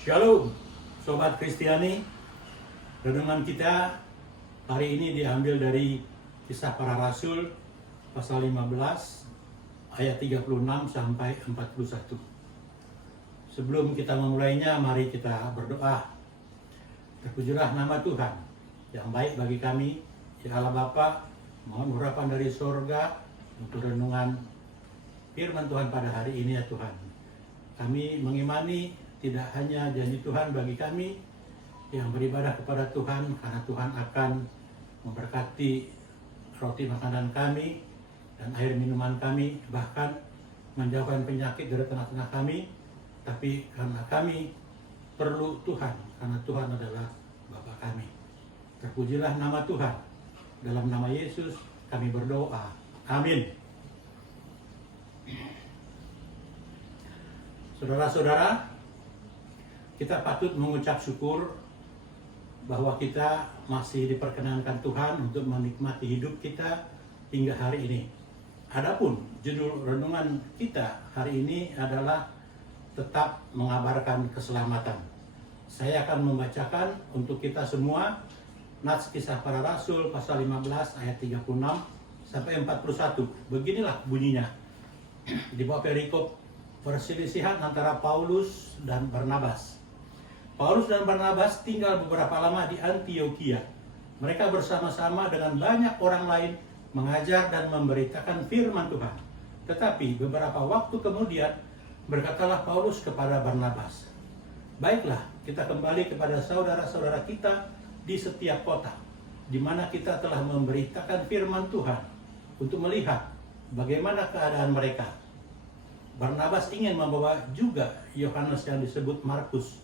Shalom, Sobat Kristiani. Renungan kita hari ini diambil dari Kisah Para Rasul pasal 15 ayat 36 sampai 41. Sebelum kita memulainya, mari kita berdoa. Terpujilah nama Tuhan yang baik bagi kami, ya Allah Bapa. Mohon urapan dari sorga untuk renungan firman Tuhan pada hari ini ya Tuhan. Kami mengimani tidak hanya janji Tuhan bagi kami yang beribadah kepada Tuhan, karena Tuhan akan memberkati roti makanan kami dan air minuman kami, bahkan menjauhkan penyakit dari tengah-tengah kami. Tapi karena kami perlu Tuhan, karena Tuhan adalah Bapa kami. Terpujilah nama Tuhan. Dalam nama Yesus kami berdoa. Amin. Saudara-saudara, kita patut mengucap syukur bahwa kita masih diperkenankan Tuhan untuk menikmati hidup kita hingga hari ini. Adapun judul renungan kita hari ini adalah tetap mengabarkan keselamatan. Saya akan membacakan untuk kita semua Nats Kisah Para Rasul pasal 15 ayat 36 sampai 41. Beginilah bunyinya. Di bawah perikop perselisihan antara Paulus dan Barnabas. Paulus dan Barnabas tinggal beberapa lama di Antiokhia. Mereka bersama-sama dengan banyak orang lain mengajar dan memberitakan firman Tuhan. Tetapi beberapa waktu kemudian berkatalah Paulus kepada Barnabas, "Baiklah, kita kembali kepada saudara-saudara kita di setiap kota, di mana kita telah memberitakan firman Tuhan, untuk melihat bagaimana keadaan mereka." Barnabas ingin membawa juga Yohanes yang disebut Markus.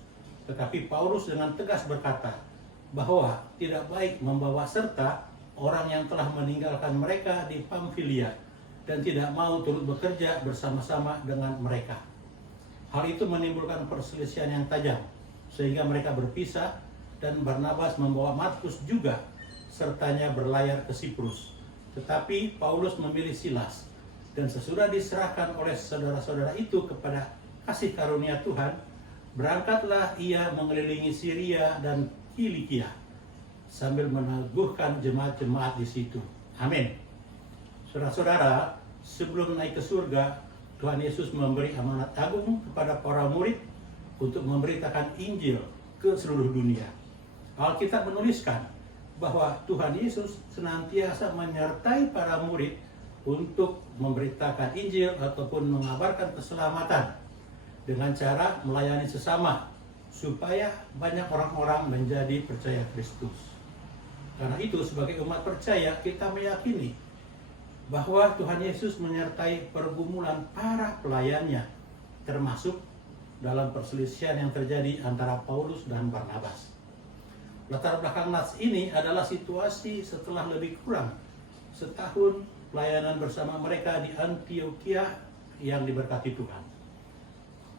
Tetapi Paulus dengan tegas berkata bahwa tidak baik membawa serta orang yang telah meninggalkan mereka di Pamfilia dan tidak mau turut bekerja bersama-sama dengan mereka. Hal itu menimbulkan perselisihan yang tajam, sehingga mereka berpisah dan Barnabas membawa Markus juga sertanya berlayar ke Siprus. Tetapi Paulus memilih Silas, dan sesudah diserahkan oleh saudara-saudara itu kepada kasih karunia Tuhan, berangkatlah ia mengelilingi Syria dan Kilikia sambil meneguhkan jemaat-jemaat di situ. Amin. Saudara-saudara, sebelum naik ke surga, Tuhan Yesus memberi amanat agung kepada para murid untuk memberitakan Injil ke seluruh dunia. Alkitab menuliskan bahwa Tuhan Yesus senantiasa menyertai para murid untuk memberitakan Injil ataupun mengabarkan keselamatan dengan cara melayani sesama, supaya banyak orang-orang menjadi percaya Kristus. Karena itu, sebagai umat percaya, kita meyakini bahwa Tuhan Yesus menyertai pergumulan para pelayannya, termasuk dalam perselisihan yang terjadi antara Paulus dan Barnabas. Latar belakang Nats ini adalah situasi setelah lebih kurang setahun pelayanan bersama mereka di Antiokhia yang diberkati Tuhan.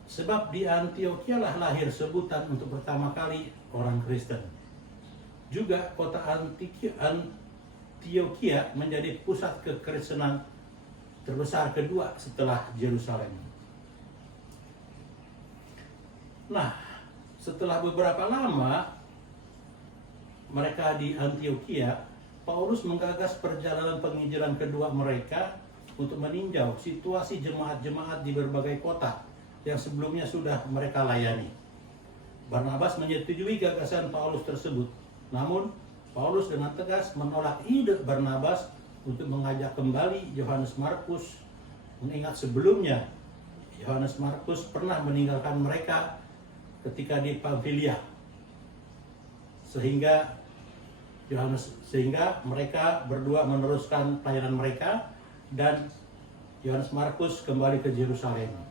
Sebab di Antiokhia lah lahir sebutan untuk pertama kali orang Kristen. Juga kota Antiokhia menjadi pusat kekristenan terbesar kedua setelah Yerusalem. Nah, setelah beberapa lama mereka di Antiokhia, Paulus menggagas perjalanan penginjilan kedua mereka untuk meninjau situasi jemaat-jemaat di berbagai kota yang sebelumnya sudah mereka layani. Barnabas menyetujui gagasan Paulus tersebut. Namun, Paulus dengan tegas menolak ide Barnabas untuk mengajak kembali Yohanes Markus, mengingat sebelumnya Yohanes Markus pernah meninggalkan mereka ketika di Pamfilia. Sehingga mereka berdua meneruskan pelayanan mereka dan Yohanes Markus kembali ke Yerusalem.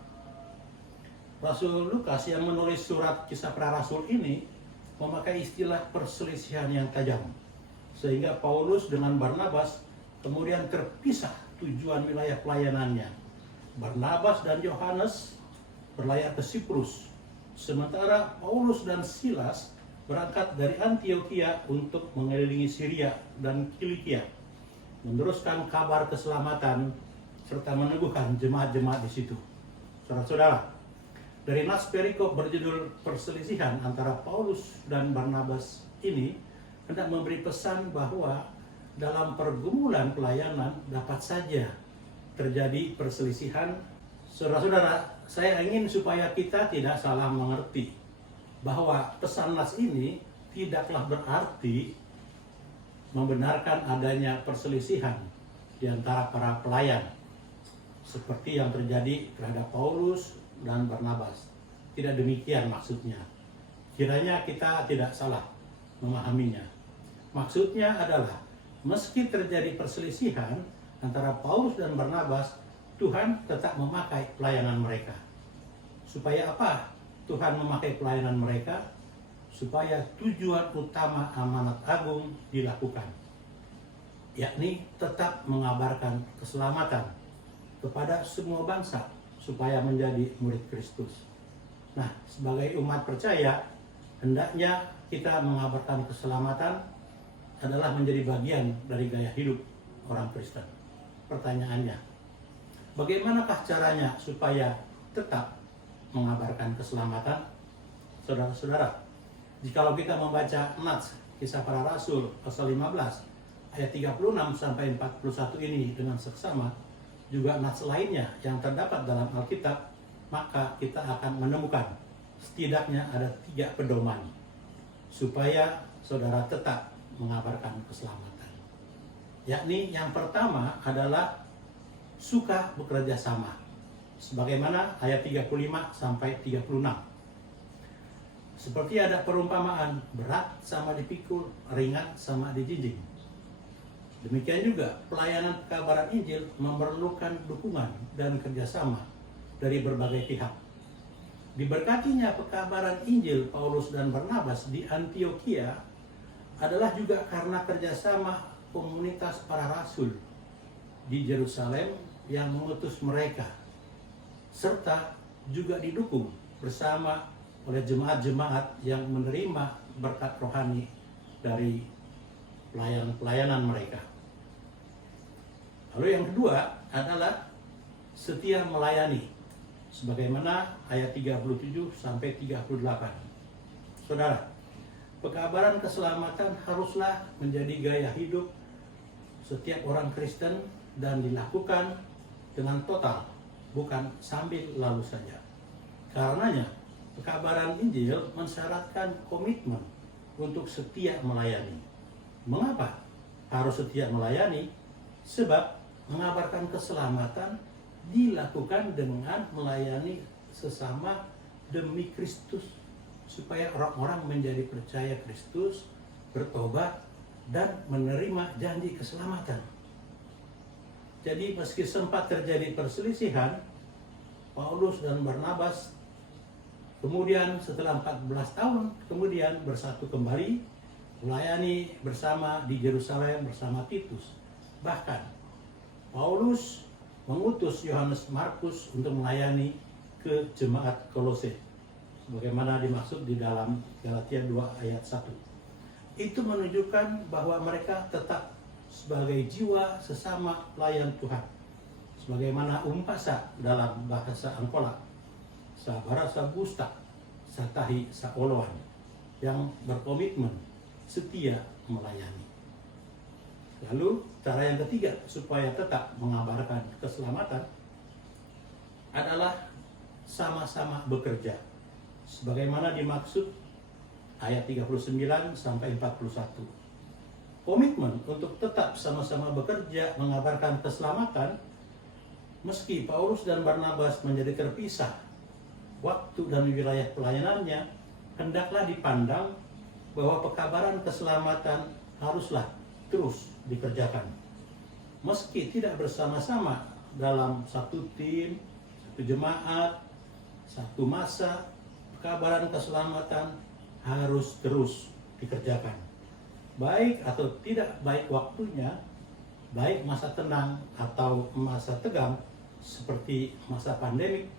Rasul Lukas yang menulis surat Kisah Para Rasul ini memakai istilah perselisihan yang tajam, sehingga Paulus dengan Barnabas kemudian terpisah tujuan wilayah pelayanannya. Barnabas dan Yohanes berlayar ke Siprus, sementara Paulus dan Silas berangkat dari Antiokhia untuk mengelilingi Syria dan Kilikia, meneruskan kabar keselamatan serta meneguhkan jemaat-jemaat di situ. Saudara-saudara, Dari nas perikop berjudul perselisihan antara Paulus dan Barnabas ini hendak memberi pesan bahwa dalam pergumulan pelayanan dapat saja terjadi perselisihan. Saudara-saudara, saya ingin supaya kita tidak salah mengerti bahwa pesan nas ini tidaklah berarti membenarkan adanya perselisihan di antara para pelayan seperti yang terjadi terhadap Paulus dan Barnabas. Tidak demikian maksudnya. Kiranya kita tidak salah memahaminya. Maksudnya adalah meski terjadi perselisihan antara Paulus dan Barnabas, Tuhan tetap memakai pelayanan mereka. Supaya apa Tuhan memakai pelayanan mereka? Supaya tujuan utama amanat agung dilakukan, yakni tetap mengabarkan keselamatan kepada semua bangsa supaya menjadi murid Kristus. Nah, sebagai umat percaya, hendaknya kita mengabarkan keselamatan adalah menjadi bagian dari gaya hidup orang Kristen. Pertanyaannya, bagaimanakah caranya supaya tetap mengabarkan keselamatan? Saudara-saudara, jikalau kita membaca Nats, Kisah Para Rasul, pasal 15, ayat 36 sampai 41 ini dengan seksama, juga nats lainnya yang terdapat dalam Alkitab, maka kita akan menemukan setidaknya ada 3 pedoman supaya saudara tetap mengabarkan keselamatan. Yakni yang pertama adalah suka bekerja sama, sebagaimana ayat 35 sampai 36. Seperti ada perumpamaan, berat sama dipikul, ringan sama dijinjing. Demikian juga pelayanan kabaran Injil memerlukan dukungan dan kerjasama dari berbagai pihak. Diberkatinya pekabaran Injil Paulus dan Barnabas di Antiokhia adalah juga karena kerjasama komunitas para rasul di Yerusalem yang mengutus mereka, serta juga didukung bersama oleh jemaat-jemaat yang menerima berkat rohani dari pelayanan mereka. Lalu yang kedua adalah setia melayani, sebagaimana ayat 37 sampai 38. Saudara, pekabaran keselamatan haruslah menjadi gaya hidup setiap orang Kristen dan dilakukan dengan total, bukan sambil lalu saja. Karenanya, pekabaran Injil mensyaratkan komitmen untuk setia melayani. Mengapa harus setia melayani? Sebab mengabarkan keselamatan dilakukan dengan melayani sesama demi Kristus, supaya orang-orang menjadi percaya Kristus, bertobat, dan menerima janji keselamatan. Jadi meski sempat terjadi perselisihan, Paulus dan Barnabas kemudian setelah 14 tahun kemudian bersatu kembali, melayani bersama di Yerusalem bersama Titus. Bahkan Paulus mengutus Yohanes Markus untuk melayani ke jemaat Kolose, sebagaimana dimaksud di dalam Galatia 2 ayat 1. Itu menunjukkan bahwa mereka tetap sebagai jiwa sesama pelayan Tuhan, sebagaimana umpasa dalam bahasa Angkola, sabara sabusta satahi saoloan, yang berkomitmen setia melayani. Lalu cara yang ketiga supaya tetap mengabarkan keselamatan adalah sama-sama bekerja, sebagaimana dimaksud ayat 39 sampai 41. Komitmen untuk tetap sama-sama bekerja mengabarkan keselamatan, meski Paulus dan Barnabas menjadi terpisah waktu dan wilayah pelayanannya, hendaklah dipandang bahwa pekabaran keselamatan haruslah terus dikerjakan. Meski tidak bersama-sama dalam satu tim, satu jemaat, satu masa, pekabaran keselamatan harus terus dikerjakan. Baik atau tidak baik waktunya, baik masa tenang atau masa tegang seperti masa pandemik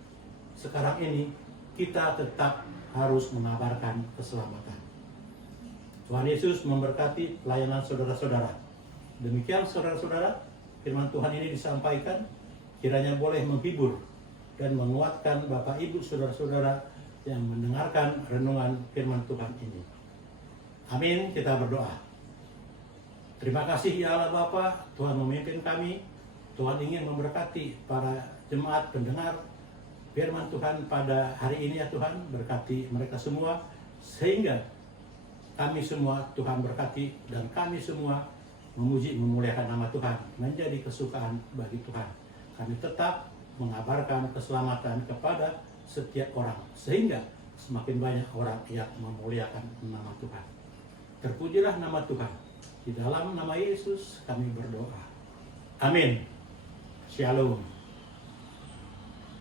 sekarang ini, kita tetap harus mengabarkan keselamatan. Tuhan Yesus memberkati pelayanan saudara-saudara. Demikian saudara-saudara, firman Tuhan ini disampaikan, kiranya boleh menghibur dan menguatkan Bapak Ibu Saudara-saudara yang mendengarkan renungan firman Tuhan ini. Amin, kita berdoa. Terima kasih ya Allah Bapa, Tuhan memimpin kami. Tuhan ingin memberkati para jemaat pendengar firman Tuhan pada hari ini ya Tuhan. Berkati mereka semua, sehingga kami semua Tuhan berkati, dan kami semua memuji memuliakan nama Tuhan, menjadi kesukaan bagi Tuhan. Kami tetap mengabarkan keselamatan kepada setiap orang, sehingga semakin banyak orang yang memuliakan nama Tuhan. Terpujilah nama Tuhan. Di dalam nama Yesus kami berdoa. Amin. Shalom.